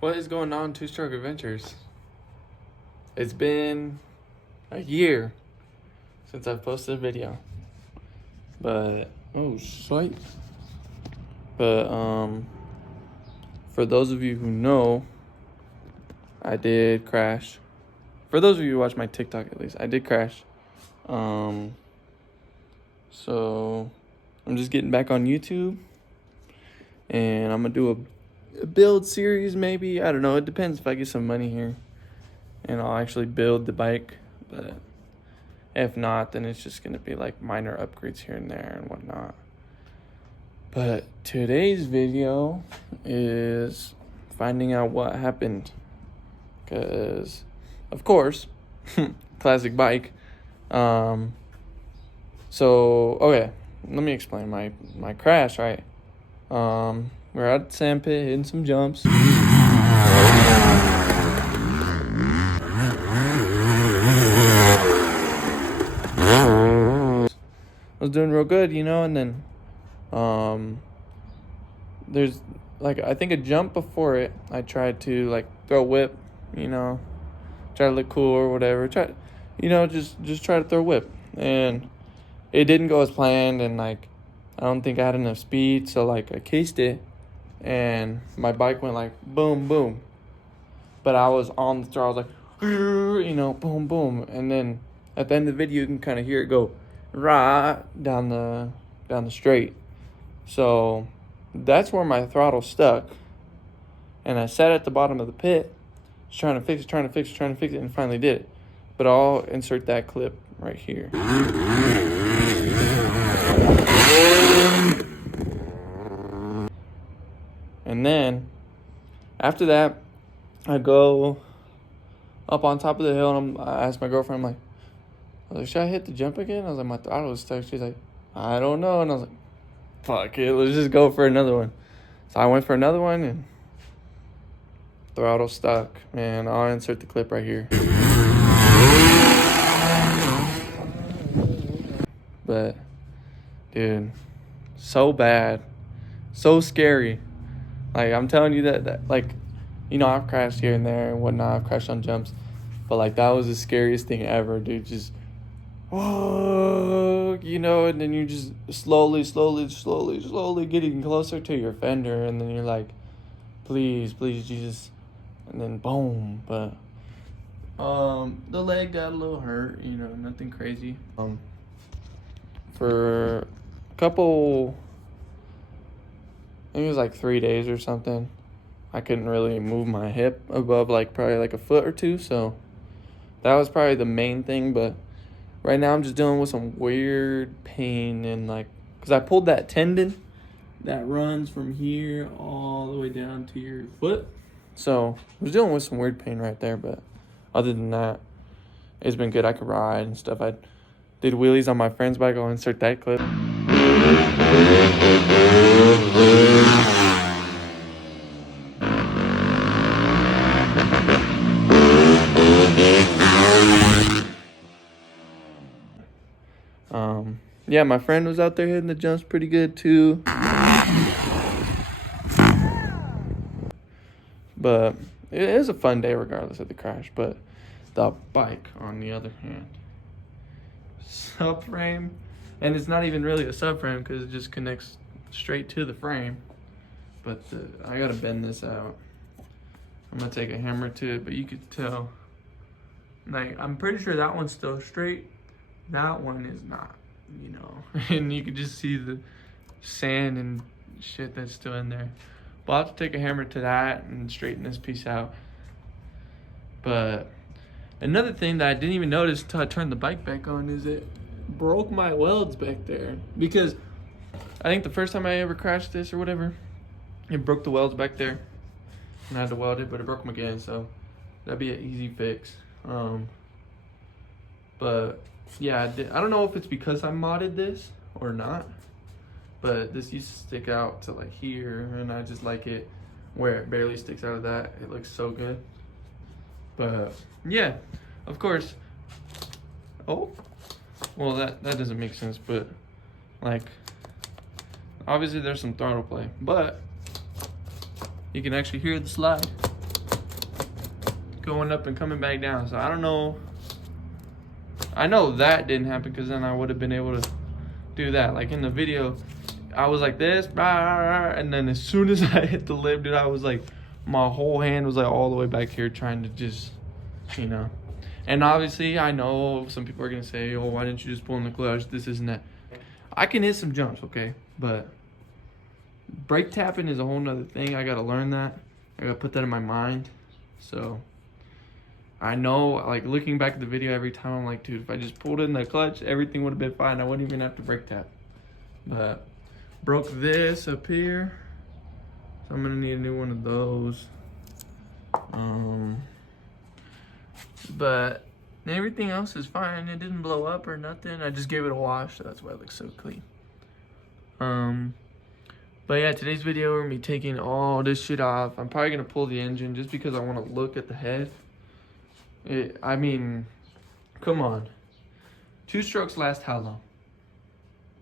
What is going on, Two Stroke Adventures? It's been a year since I've posted a video, but oh shit. But for those of you who know, I did crash. For those of you who watch my TikTok, at least, I did crash. So I'm just getting back on YouTube, and I'm gonna do a build series, maybe. I don't know, it depends if I get some money here and I'll actually build the bike. But if not, then it's just gonna be like minor upgrades here and there and whatnot. But today's video is finding out what happened, because of course classic bike. So okay, let me explain my crash, right? We're at the sand pit hitting some jumps. I was doing real good, and then there's like, I think a jump before it, I tried to like throw a whip, try to look cool or whatever. Just try to throw a whip, and it didn't go as planned, and like I don't think I had enough speed, so like I cased it, and my bike went like boom, boom. But I was on the throttle, I was like, boom, boom. And then at the end of the video, you can kind of hear it go right down the straight. So that's where my throttle stuck. And I sat at the bottom of the pit, trying to fix it, and finally did it. But I'll insert that clip right here. And then after that, I go up on top of the hill, and I asked my girlfriend, I was like, should I hit the jump again? I was like, my throttle was stuck. She's like, I don't know. And I was like, fuck it, let's just go for another one. So I went for another one, and throttle stuck. Man, I'll insert the clip right here. But dude, so bad, so scary. Like, I'm telling you that like, I've crashed here and there and whatnot. I've crashed on jumps, but like, that was the scariest thing ever, dude. Just whoa, and then you just slowly getting closer to your fender, and then you're like, please Jesus, and then boom. But the leg got a little hurt, nothing crazy. For a couple, I think it was like 3 days or something, I couldn't really move my hip above like probably like a foot or two. So that was probably the main thing. But right now I'm just dealing with some weird pain, and like, because I pulled that tendon that runs from here all the way down to your foot. So I was dealing with some weird pain right there. But other than that, it's been good. I could ride and stuff. I did wheelies on my friend's bike. I'll insert that clip. Yeah, my friend was out there hitting the jumps pretty good too. But it is a fun day regardless of the crash. But the bike, on the other hand, subframe, and it's not even really a subframe because it just connects straight to the frame. But I gotta bend this out. I'm gonna take a hammer to it, but you could tell, like, I'm pretty sure that one's still straight, that one is not, and you could just see the sand and shit that's still in there. But I'll have to take a hammer to that and straighten this piece out. But another thing that I didn't even notice until I turned the bike back on is it broke my welds back there. Because I think the first time I ever crashed this or whatever, it broke the welds back there, and I had to weld it, but it broke them again, so that'd be an easy fix. But yeah, I don't know if it's because I modded this or not, but this used to stick out to like here, and I just like it where it barely sticks out of that. It looks so good. But yeah, of course. Oh, well, that doesn't make sense, but like, obviously there's some throttle play, but you can actually hear the slide. going up and coming back down. So I don't know. I know that didn't happen because then I would have been able to do that. Like in the video, I was like this, and then as soon as I hit the lip, dude, I was like, my whole hand was like all the way back here trying to just, you know. And obviously, I know some people are going to say, oh, why didn't you just pull in the clutch? This isn't that. I can hit some jumps, okay? But brake tapping is a whole nother thing. I got to learn that. I got to put that in my mind. So I know, like, looking back at the video every time, I'm like, dude, if I just pulled in the clutch, everything would have been fine. I wouldn't even have to brake tap. But broke this up here. So I'm going to need a new one of those. But everything else is fine. It didn't blow up or nothing. I just gave it a wash, so that's why it looks so clean. But yeah, today's video, we're gonna be taking all this shit off. I'm probably gonna pull the engine just because I want to look at the head. I mean, come on. 2 strokes last how long?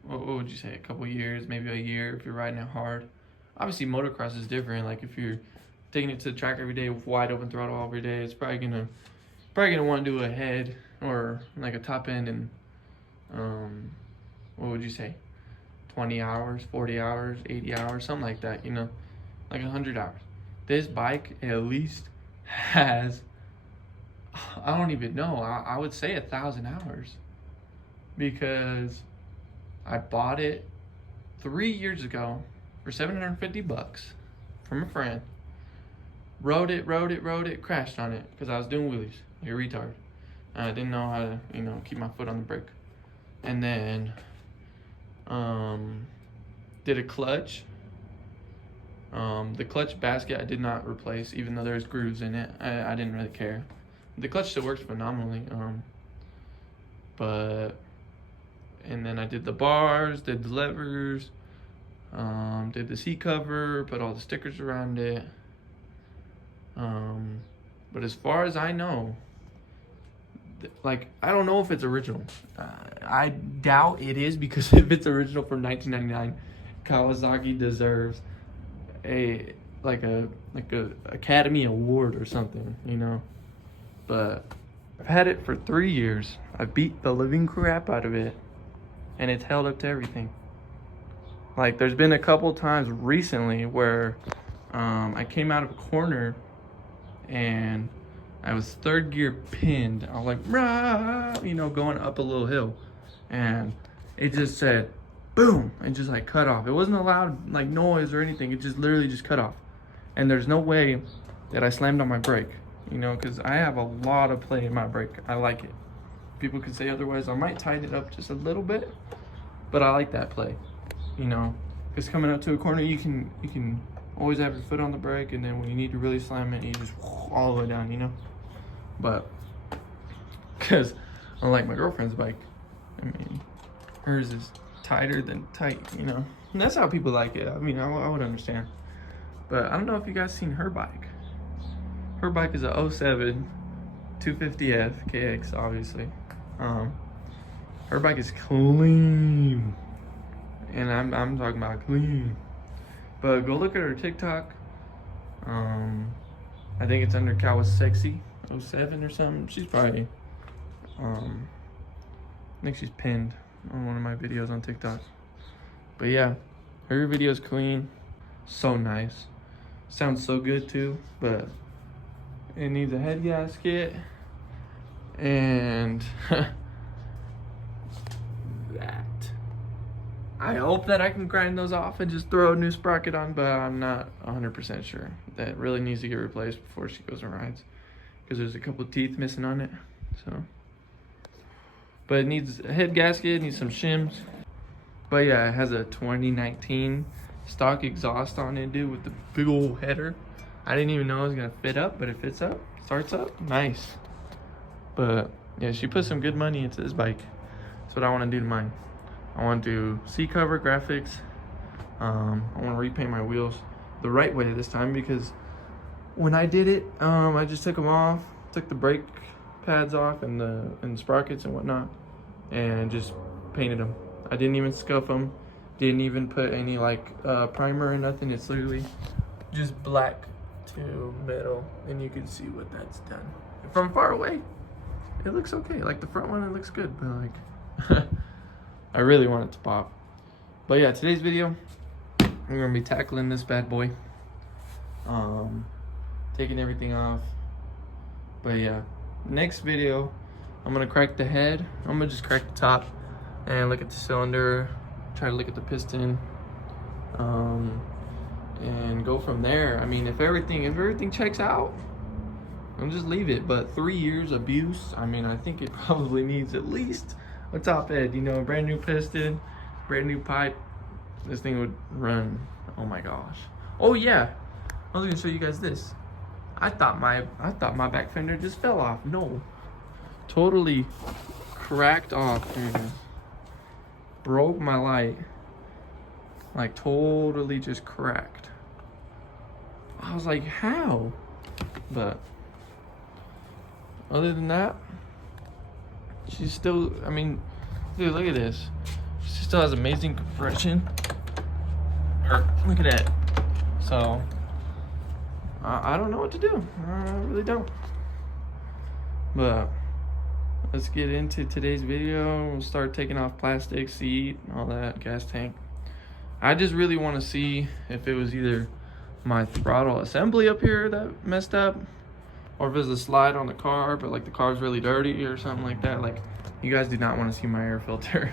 What would you say? A couple years, maybe a year if you're riding it hard. Obviously, motocross is different. Like if you're taking it to the track every day with wide open throttle every day, it's probably gonna want to do a head or like a top end in what would you say, 20 hours, 40 hours, 80 hours, something like that, you know, like 100 hours. This bike at least has, I don't even know, I would say 1,000 hours, because I bought it 3 years ago for $750 from a friend. Rode it, crashed on it because I was doing wheelies. Like a retard. I didn't know how to, you know, keep my foot on the brake. And then did a clutch. The clutch basket I did not replace, even though there's grooves in it. I didn't really care. The clutch still works phenomenally. And then I did the bars, did the levers, did the seat cover, put all the stickers around it. But as far as I know, like, I don't know if it's original. I doubt it is, because if it's original from 1999, Kawasaki deserves a Academy Award or something, you know. But I've had it for 3 years. I beat the living crap out of it, and it's held up to everything. Like, there's been a couple times recently where I came out of a corner and I was 3rd gear pinned. I was like, rah, you know, going up a little hill, and it just said boom, and just like cut off. It wasn't a loud like noise or anything. It just literally just cut off. And there's no way that I slammed on my brake, you know, because I have a lot of play in my brake. I like it. People could say otherwise. I might tighten it up just a little bit, but I like that play, you know, because coming up to a corner, you can always have your foot on the brake, and then when you need to really slam it, you just all the way down, you know. But because unlike my girlfriend's bike, I mean, hers is tighter than tight, you know. And that's how people like it. I mean, I would understand. But I don't know if you guys seen her bike. Her bike is a 07 250F KX, obviously. Her bike is clean, and I'm talking about clean. But go look at her TikTok. I think it's under Kawasaki 07 or something. She's probably, I think she's pinned on one of my videos on TikTok. But yeah, her video's clean, so nice, sounds so good too. But it needs a head gasket and that. I hope that I can grind those off and just throw a new sprocket on, but I'm not 100% sure. That really needs to get replaced before she goes and rides, because there's a couple teeth missing on it. So, but it needs a head gasket, it needs some shims. But yeah, it has a 2019 stock exhaust on it, dude, with the big old header. I didn't even know it was gonna fit up, but it fits up, starts up, nice. But yeah, she put some good money into this bike. That's what I want to do to mine. I want to do seat cover, graphics. I want to repaint my wheels the right way this time, because when I did it, I just took them off, took the brake pads off and the sprockets and whatnot, and just painted them. I didn't even scuff them, didn't even put any like primer or nothing. It's literally just black to metal, and you can see what that's done. From far away, it looks okay. Like the front one, it looks good, but like, I really want it to pop. But yeah, today's video, we're gonna be tackling this bad boy. Taking everything off. But yeah, next video, I'm gonna crack the head. I'm gonna just crack the top and look at the cylinder, try to look at the piston, and go from there. I mean, if everything checks out, I'll just leave it. But 3 years abuse, I mean, I think it probably needs at least a top head, you know, a brand new piston, brand new pipe. This thing would run, oh my gosh. Oh yeah, I was gonna show you guys this. I thought my back fender just fell off. No, totally cracked off. There it is. Broke my light. Like totally just cracked. I was like, how? But other than that, she's still, I mean, dude, look at this. She still has amazing compression. Look at that. So I don't know what to do. I really don't. But let's get into today's video. We'll start taking off plastic, seat, all that, gas tank. I just really want to see if it was either my throttle assembly up here that messed up, or if it was a slide on the car, but like the car's really dirty or something like that. Like, you guys do not want to see my air filter.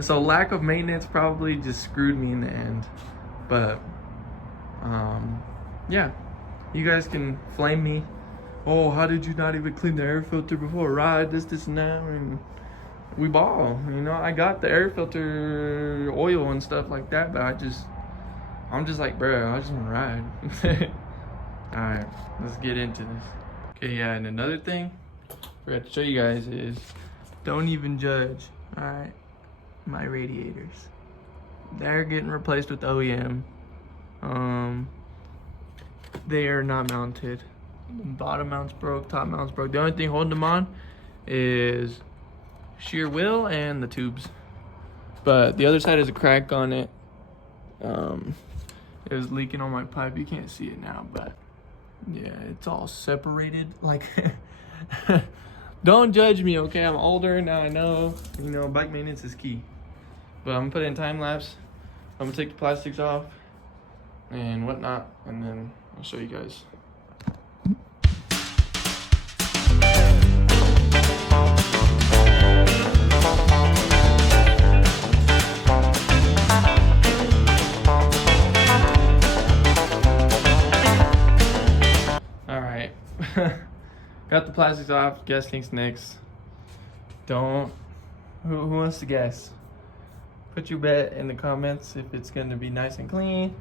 So lack of maintenance probably just screwed me in the end. But yeah, you guys can flame me. Oh, how did you not even clean the air filter before a ride? This and that. And we ball, you know. I got the air filter oil and stuff like that, but I'm just like, bro, I just want to ride. All right, let's get into this. Okay, yeah, and another thing I forgot to show you guys is don't even judge. All right, my radiators, they're getting replaced with OEM. They are not mounted. Bottom mount's broke, top mount's broke. The only thing holding them on is shear wheel and the tubes. But the other side has a crack on it. It was leaking on my pipe. You can't see it now, but yeah, it's all separated. Like, don't judge me, okay? I'm older now. I know, you know, bike maintenance is key. But I'm gonna put it in time lapse. I'm gonna take the plastics off and whatnot, and then I'll show you guys. All right, got the plastics off. Gas tank's next. Who wants to guess? Put your bet in the comments if it's gonna be nice and clean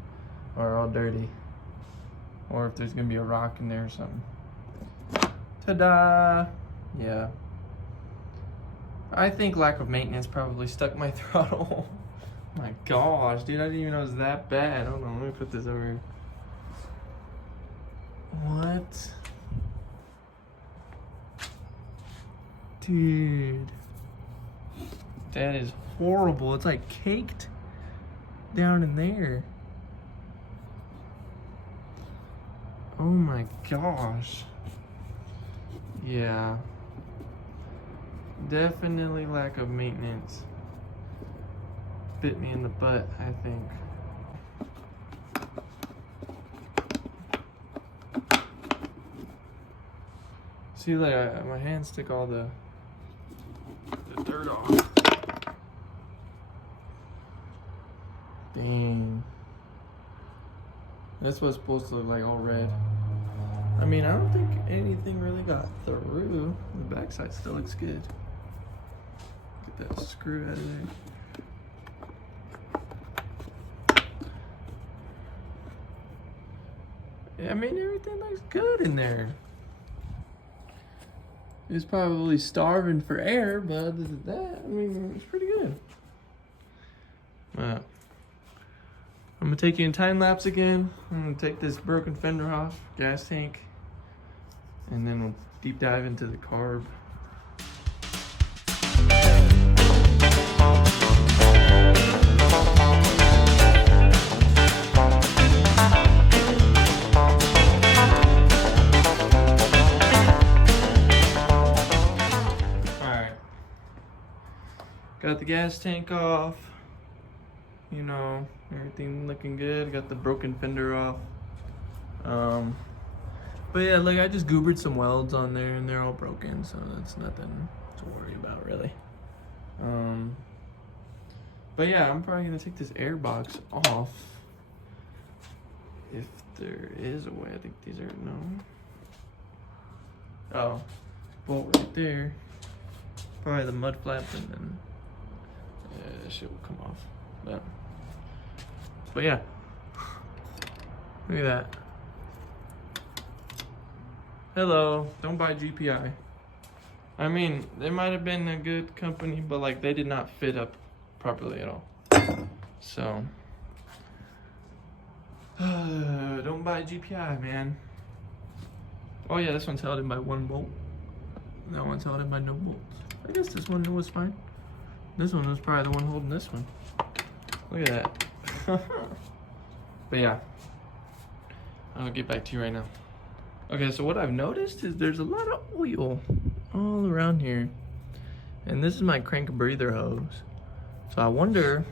or all dirty, or if there's gonna be a rock in there or something. Ta-da! Yeah, I think lack of maintenance probably stuck my throttle. My gosh, dude, I didn't even know it was that bad. Hold on, let me put this over here. What? Dude, that is horrible. It's like caked down in there. Oh my gosh. Yeah, definitely lack of maintenance bit me in the butt, I think. See, like my hands took all the dirt off. Dang. That's what it's supposed to look like, all red. I mean, I don't think anything really got through. The backside still looks good. Get that screw out of there. Yeah, I mean, everything looks good in there. It's probably starving for air, but other than that, I mean, it's pretty good. I'm gonna take you in time lapse again. I'm gonna take this broken fender off, gas tank, and then we'll deep dive into the carb. Got the gas tank off. You know, everything looking good. Got the broken fender off. But yeah, like I just goobered some welds on there and they're all broken, so that's nothing to worry about really. But yeah, I'm probably gonna take this air box off. If there is a way. I think these are, no. Oh, bolt right there. Probably the mud flap, and then that shit will come off. But yeah, look at that. Hello, don't buy GPI. I mean, they might have been a good company, but like they did not fit up properly at all. So, don't buy GPI, man. Oh yeah, this one's held in by one bolt. That one's held in by no bolts. I guess this one was fine. This one was probably the one holding this one. Look at that. But yeah, I'll get back to you right now. Okay, so what I've noticed is there's a lot of oil all around here. And this is my crank breather hose. So I wonder,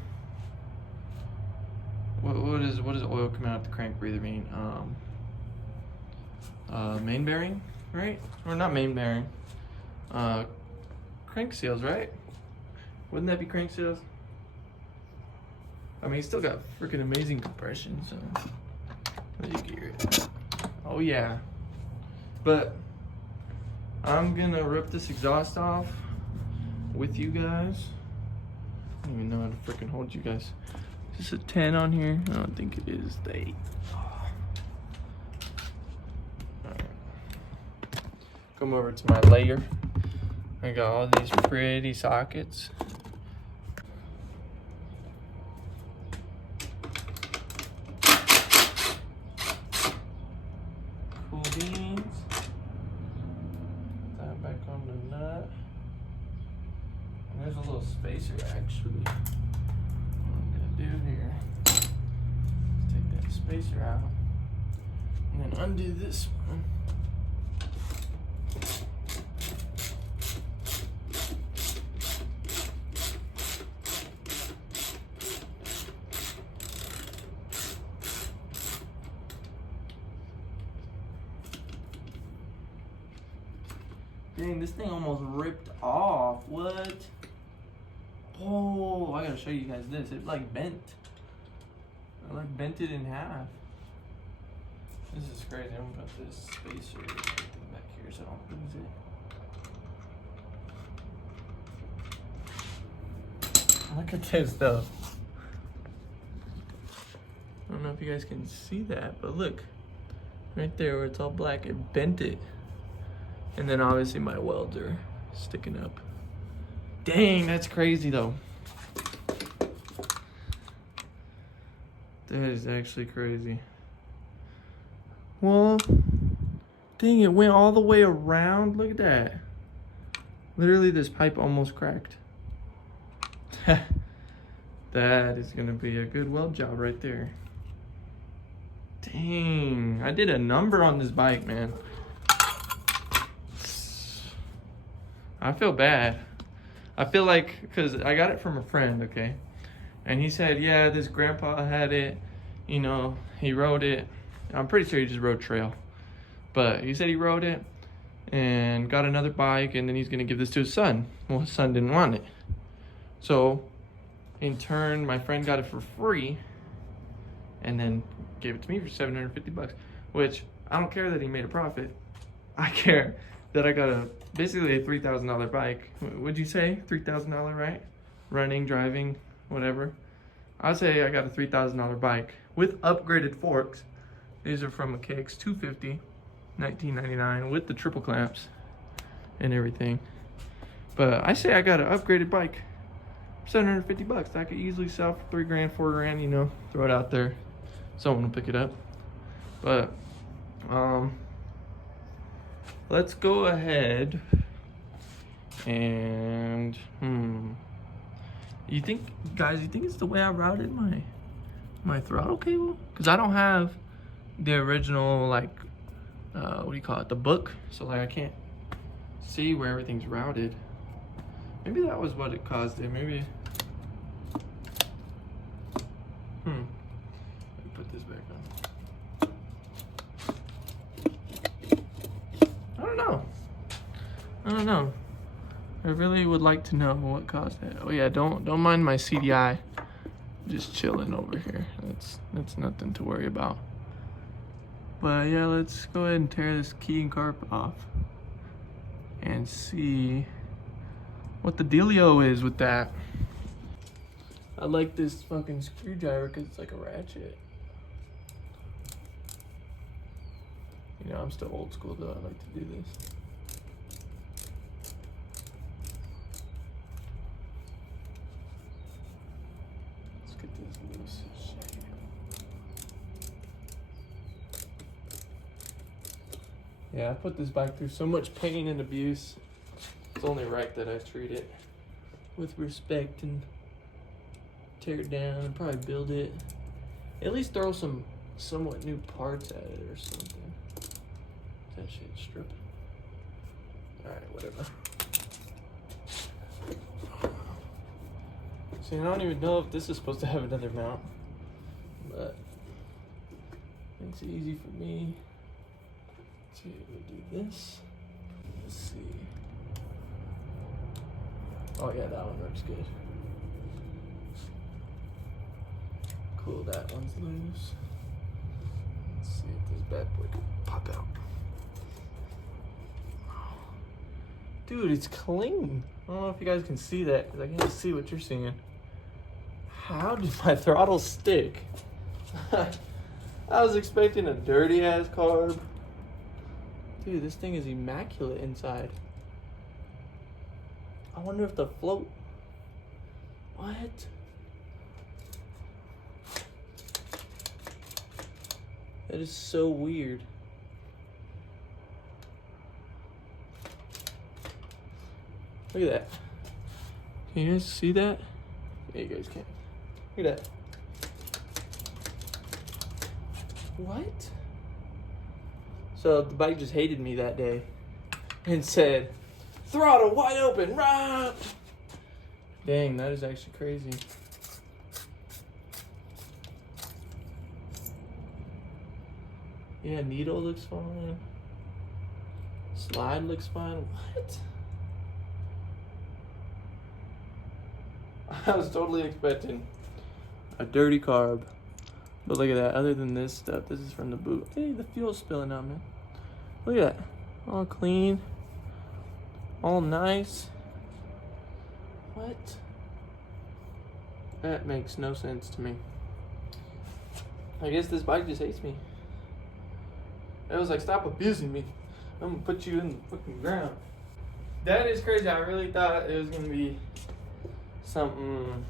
what does oil coming out of the crank breather mean? Main bearing, right? Or not main bearing. Crank seals, right? Wouldn't that be crank seals? I mean, it's still got freaking amazing compression, so you can hear it. Oh yeah. But I'm gonna rip this exhaust off with you guys. I don't even know how to freaking hold you guys. Is this a 10 on here? I don't think it is. The 8. Alright. Come over to my layer. I got all these pretty sockets. Cool beans. Put that back on the nut. And there's a little spacer actually. What I'm gonna do here. Take that spacer out. And then undo this one. Dang, this thing almost ripped off. What? Oh, I gotta show you guys this. It like bent. I like bent it in half. This is crazy. I'm gonna put this spacer back here so I don't lose it. Look at this though. I don't know if you guys can see that, but look. Right there where it's all black, it bent it. And then obviously my welds are sticking up. Dang, that's crazy though. That is actually crazy. Well, dang, it went all the way around. Look at that. Literally this pipe almost cracked. That is gonna be a good weld job right there. Dang, I did a number on this bike, man. I feel bad. I feel like, because I got it from a friend, okay? And he said, yeah, this grandpa had it, you know, he rode it. I'm pretty sure he just rode trail. But he said he rode it and got another bike, and then he's gonna give this to his son. Well, his son didn't want it. So, in turn, my friend got it for free and then gave it to me for 750 bucks, which I don't care that he made a profit. I care that I got basically a $3,000 bike. Would you say $3,000, right? Running, driving, whatever. I'd say I got a $3,000 bike with upgraded forks. These are from a KX 250, 1999, with the triple clamps and everything. But I say I got an upgraded bike, 750 bucks. That I could easily sell for 3 grand, 4 grand, you know, throw it out there. Someone will pick it up. But, let's go ahead and, you think, guys, you think it's the way I routed my throttle cable? Because I don't have the original, like, what do you call it, the book. So, like, I can't see where everything's routed. Maybe that was what it caused it. Maybe. Let me put this back on. I don't know. I really would like to know what caused it. Oh yeah, don't mind my CDI. Just chilling over here. That's nothing to worry about. But yeah, let's go ahead and tear this key and carb off and see what the dealio is with that. I like this fucking screwdriver because it's like a ratchet. You know, I'm still old school though. I like to do this. Let's get this loose. Yeah, I put this bike through so much pain and abuse. It's only right that I treat it with respect and tear it down and probably build it. At least throw some somewhat new parts at it or something. That shit's stripping. Alright, whatever. See, I don't even know if this is supposed to have another mount, but it's easy for me to do this. Let's see. Oh yeah, that one works good. Cool, that one's loose. Let's see if this bad boy can pop out. Dude, it's clean. I don't know if you guys can see that because I can't see what you're seeing. How did my throttle stick? I was expecting a dirty ass carb. Dude, this thing is immaculate inside. I wonder if the float. What? That is so weird. Look at that. Can you guys see that? Yeah, you guys can. Look at that. What? So the bike just hated me that day and said, "Throttle wide open, right?" Dang, that is actually crazy. Yeah, needle looks fine. Slide looks fine. What? I was totally expecting a dirty carb. But look at that. Other than this stuff, this is from the boot. Hey, the fuel's spilling out, man. Look at that. All clean. All nice. What? That makes no sense to me. I guess this bike just hates me. It was like, stop abusing me. I'm gonna put you in the fucking ground. That is crazy. I really thought it was gonna be something,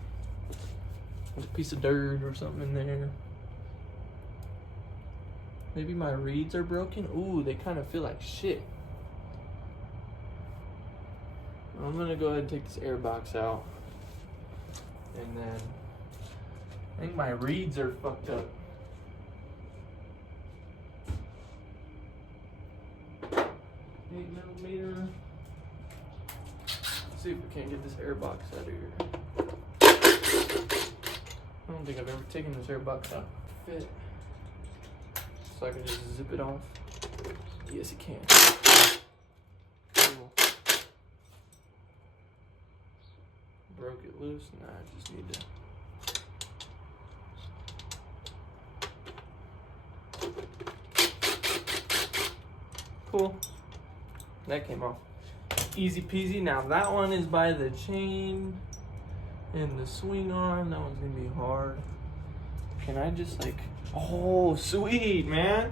like a piece of dirt or something in there. Maybe my reeds are broken. Ooh, they kind of feel like shit. I'm gonna go ahead and take this air box out. And then, I think my reeds are fucked up. 8mm. Let's see if we can't get this air box out of here. I don't think I've ever taken this air box out. Fit. So I can just zip it off. Yes, you can. Cool. Broke it loose. Nah, I just need to. Cool. That came off. Easy peasy. Now that one is by the chain and the swing arm. That one's gonna be hard. Can I just like, oh sweet, man.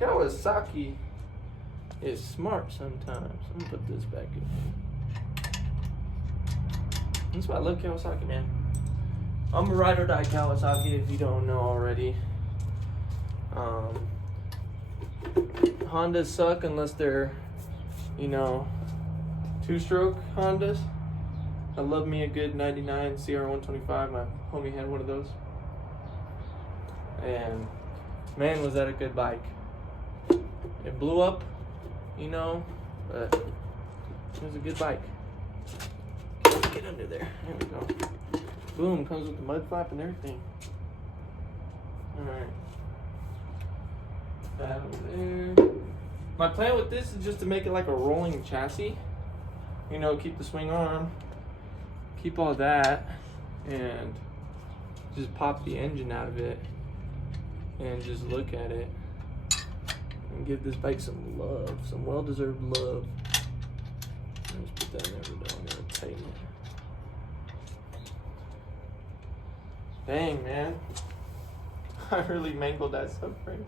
Kawasaki is smart sometimes. Let me put this back in. That's why I love Kawasaki, man. I'm a ride or die Kawasaki if you don't know already. Hondas suck unless they're, you know, two-stroke Hondas. I love me a good 99 CR125. My homie had one of those. And man, was that a good bike. It blew up, you know, but it was a good bike. Get under there. There we go. Boom, comes with the mud flap and everything. Alright. That over there. My plan with this is just to make it like a rolling chassis. You know, keep the swing arm, keep all that, and just pop the engine out of it and just look at it and give this bike some love, some well-deserved love. Let's put that in there, though. I'm gonna tighten it. Dang, man. I really mangled that subframe.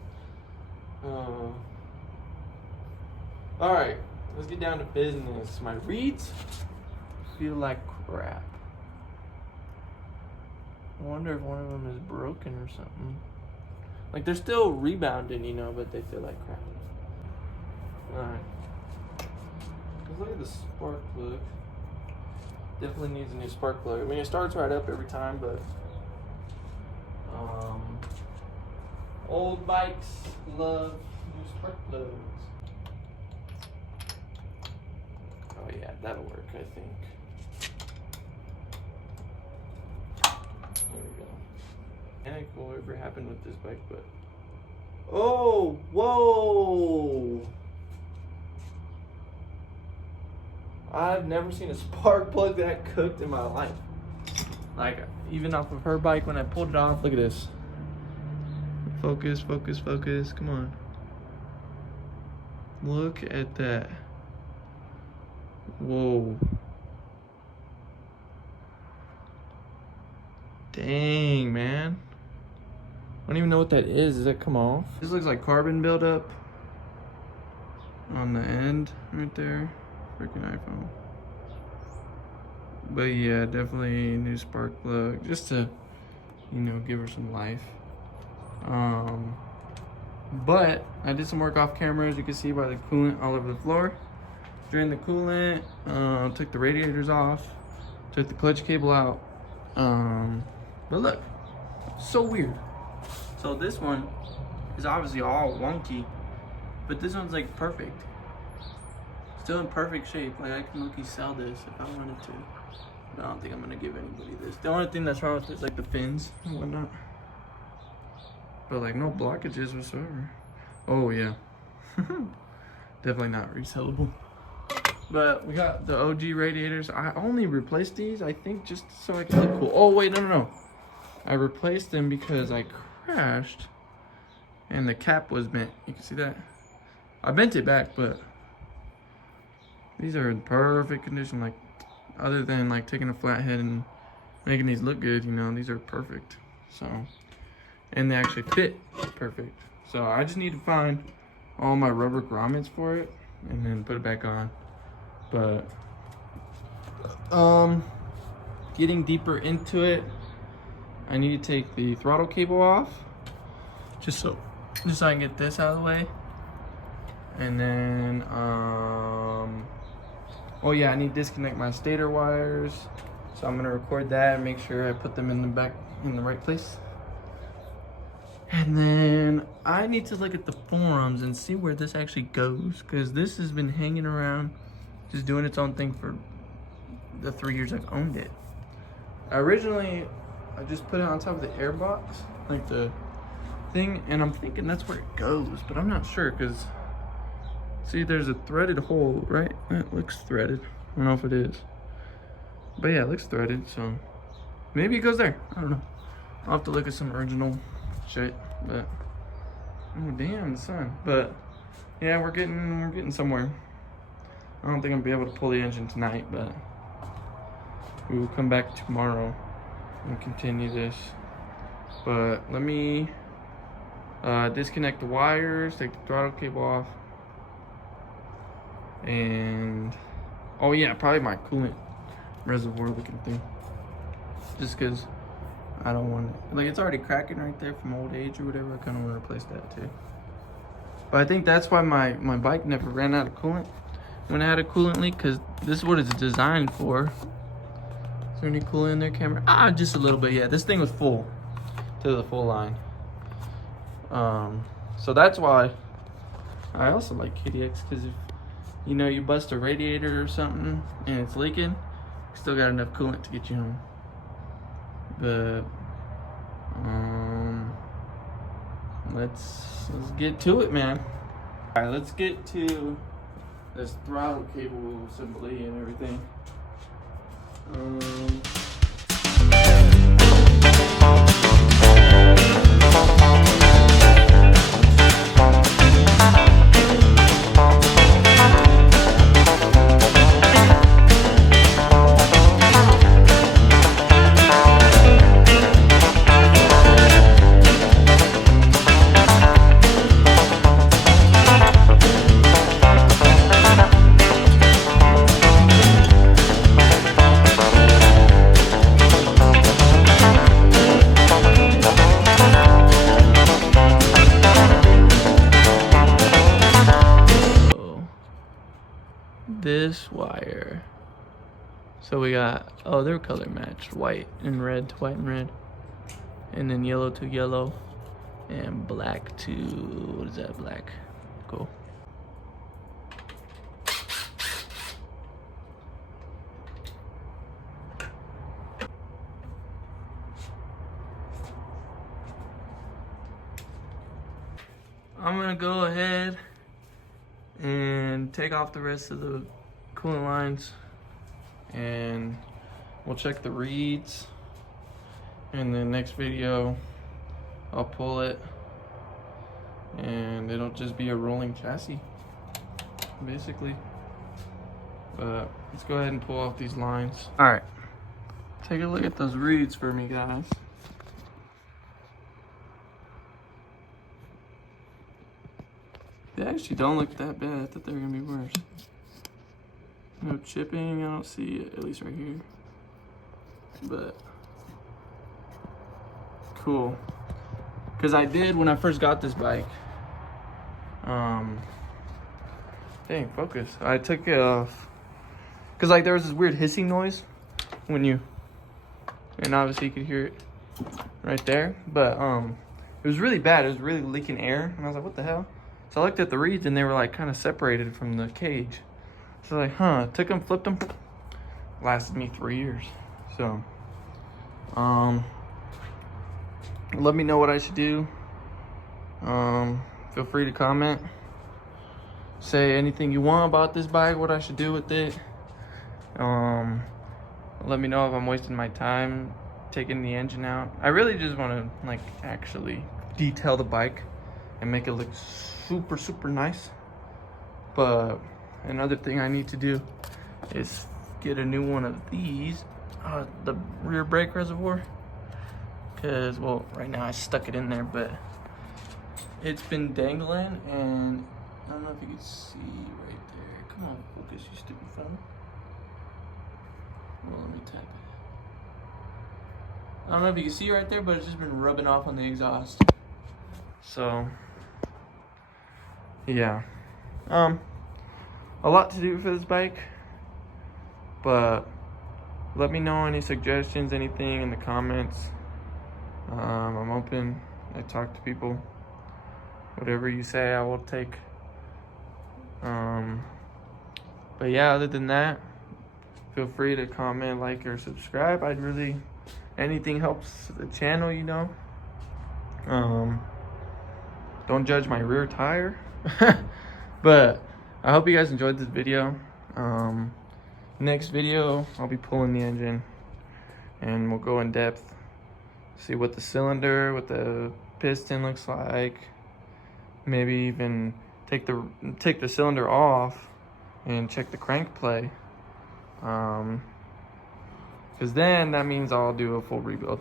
Alright, let's get down to business. My reeds feel like crap. I wonder if one of them is broken or something. Like, they're still rebounding, you know, but they feel like crap. Alright. Let's look at the spark plug. Definitely needs a new spark plug. I mean, it starts right up every time, but old bikes love new spark plugs. Oh yeah, that'll work, I think. There we go. I don't know what ever happened with this bike, but oh, whoa! I've never seen a spark plug that cooked in my life. Like, even off of her bike, when I pulled it off, look at this. Focus, focus, focus, come on. Look at that. Whoa. Dang, man. I don't even know what that is. Does that come off? This looks like carbon buildup on the end right there. Freaking iPhone. But yeah, definitely a new spark plug just to, you know, give her some life. But I did some work off camera, as you can see by the coolant all over the floor. Drained the coolant, took the radiators off, took the clutch cable out. But look, so weird. So this one is obviously all wonky, but this one's like perfect. Still in perfect shape. Like, I can look-y sell this if I wanted to. But I don't think I'm gonna give anybody this. The only thing that's wrong with it is like the fins and whatnot. But like no blockages whatsoever. Oh yeah. Definitely not resellable. But we got the OG radiators. I only replaced these, I think, just so I can look cool. Oh wait, no. I replaced them because I crashed and the cap was bent. You can see that. I bent it back, but these are in perfect condition. Like, other than like taking a flathead and making these look good, you know, these are perfect. So, and they actually fit perfect. So I just need to find all my rubber grommets for it and then put it back on. But getting deeper into it, I need to take the throttle cable off just so I can get this out of the way. And then oh yeah, I need to disconnect my stator wires, so I'm gonna record that and make sure I put them in the back in the right place. And then I need to look at the forums and see where this actually goes, because this has been hanging around just doing its own thing for the 3 years I've owned it. Originally I just put it on top of the air box, like the thing, and I'm thinking that's where it goes, but I'm not sure, because see, there's a threaded hole, right? It looks threaded. I don't know if it is. But yeah, it looks threaded, so maybe it goes there. I don't know. I'll have to look at some original shit, but oh damn, the sun. But yeah, we're getting somewhere. I don't think I'm gonna be able to pull the engine tonight, but we will come back tomorrow and continue this. But let me disconnect the wires, take the throttle cable off. And oh yeah, probably my coolant reservoir looking thing, just because I don't want it, like, it's already cracking right there from old age or whatever. I kind of want to replace that too. But I think that's why my bike never ran out of coolant when I had a coolant leak, because this is what it's designed for. Is there any coolant in there, camera? Ah, just a little bit. Yeah, this thing was full to the full line. So that's why I also like KDX, because if you know you bust a radiator or something and it's leaking, Still got enough coolant to get you home. But let's get to it, man. All right, let's get to this throttle cable assembly and everything. This wire, so we got, oh, they're color matched, white and red to white and red, and then yellow to yellow, and black to, what is that, black? Cool. I'm gonna go ahead and take off the rest of the coolant lines, and we'll check the reeds. In the next video, I'll pull it, and it'll just be a rolling chassis, basically. But let's go ahead and pull off these lines. All right, take a look at those reeds for me, guys. They actually don't look that bad. I thought they were gonna be worse. No chipping, I don't see it, at least right here. But cool. Cause I did when I first got this bike. Dang, focus. I took it off. Cause like there was this weird hissing noise when you, and obviously you could hear it right there. But it was really bad. It was really leaking air, and I was like, what the hell? So I looked at the reeds and they were like kind of separated from the cage. So like, huh, took them, flipped them, lasted me 3 years. So, let me know what I should do. Feel free to comment. Say anything you want about this bike, what I should do with it. Let me know if I'm wasting my time taking the engine out. I really just want to like actually detail the bike and make it look super, super nice. But another thing I need to do is get a new one of these, the rear brake reservoir. Cause, well, right now I stuck it in there, but it's been dangling, and I don't know if you can see right there. Come on, focus, you stupid phone. Well, let me tap it. I don't know if you can see right there, but it's just been rubbing off on the exhaust. So, yeah. A lot to do for this bike, but let me know any suggestions, anything in the comments. I'm open. I talk to people. Whatever you say, I will take. But yeah, other than that, feel free to comment, like, or subscribe. I'd really, anything helps the channel, you know. Don't judge my rear tire. But I hope you guys enjoyed this video. Next video, I'll be pulling the engine, and we'll go in depth, see what the cylinder, what the piston looks like. Maybe even take the cylinder off and check the crank play. Because then that means I'll do a full rebuild.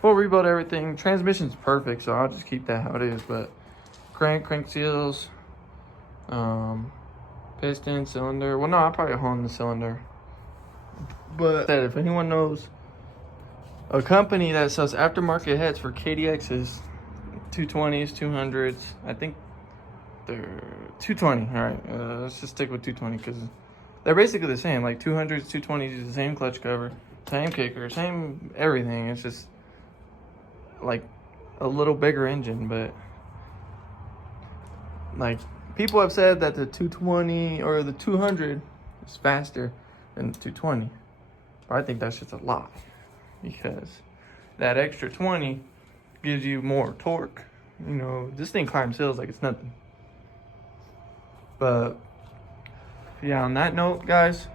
Full rebuild everything. Transmission's perfect, so I'll just keep that how it is. But crank seals, piston, cylinder. Well, no, I'll probably hone the cylinder. But if anyone knows a company that sells aftermarket heads for KDXs, 220s, 200s, I think they're 220. All right, let's just stick with 220 because they're basically the same. Like 200s, 220s is the same clutch cover, same kicker, same everything. It's just like a little bigger engine, but like people have said that the 220 or the 200 is faster than the 220. But I think that's just a lot, because that extra 20 gives you more torque. You know, this thing climbs hills like it's nothing. But yeah, on that note, guys,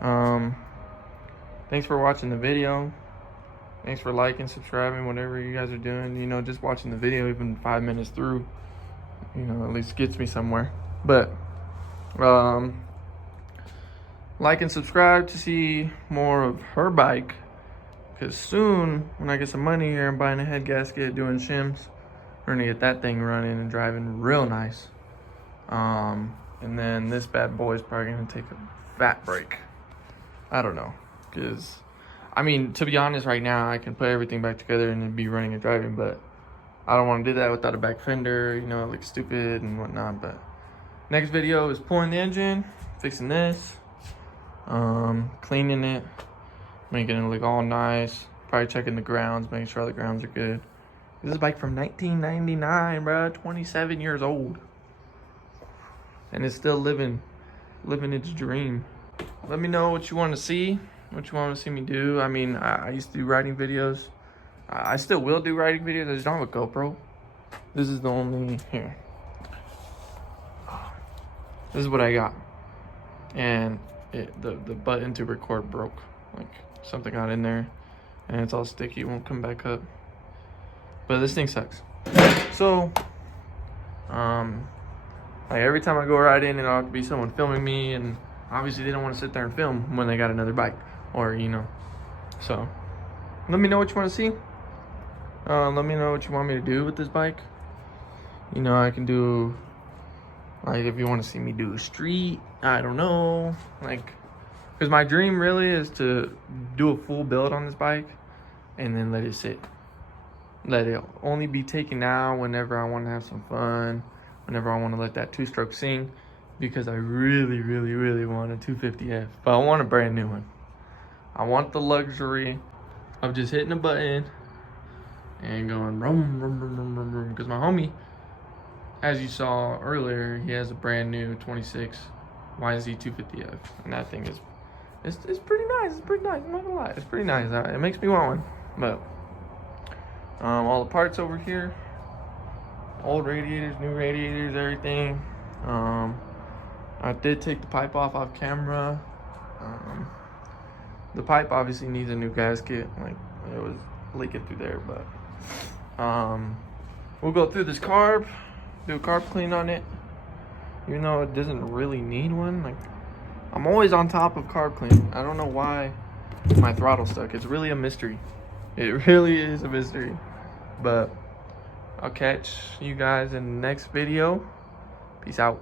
thanks for watching the video. Thanks for liking, subscribing, whatever you guys are doing. You know, just watching the video even 5 minutes through, you know, at least gets me somewhere. But like and subscribe to see more of her bike, because soon when I get some money here, I'm buying a head gasket, doing shims. We're gonna get that thing running and driving real nice. And then this bad boy is probably gonna take a fat break. I don't know, because I mean, to be honest, right now I can put everything back together and it'd be running and driving, but I don't want to do that without a back fender. You know, it looks stupid and whatnot. But next video is pulling the engine, fixing this, cleaning it, making it look all nice. Probably checking the grounds, making sure the grounds are good. This is a bike from 1999, bro. 27 years old, and it's still living its dream. Let me know what you want to see, what you want to see me do. I mean, I used to do riding videos. I still will do riding videos. I just don't have a GoPro. This is the only, here. This is what I got. And the button to record broke. Like, something got in there and it's all sticky, it won't come back up. But this thing sucks. So, like every time I go riding, it'll have to be someone filming me, and obviously they don't want to sit there and film when they got another bike, or you know. So let me know what you want to see. Let me know what you want me to do with this bike. You know, I can do, like, if you want to see me do a street, I don't know, like, because my dream really is to do a full build on this bike and then let it sit. Let it only be taken out whenever I want to have some fun, whenever I want to let that two-stroke sing, because I really, really, really want a 250F. But I want a brand new one. I want the luxury of just hitting a button and going vroom, vroom, vroom, vroom, vroom, vroom. Because my homie, as you saw earlier, he has a brand new 26 YZ 250F, and that thing is, it's pretty nice. It's pretty nice. I'm not gonna lie, it's pretty nice. It makes me want one. But all the parts over here, old radiators, new radiators, everything. I did take the pipe off camera. The pipe obviously needs a new gasket, like it was leaking through there, but we'll go through this carb, do a carb clean on it, even though it doesn't really need one. Like, I'm always on top of carb clean. I don't know why my throttle's stuck. It's really a mystery. It really is a mystery. But I'll catch you guys in the next video. Peace out.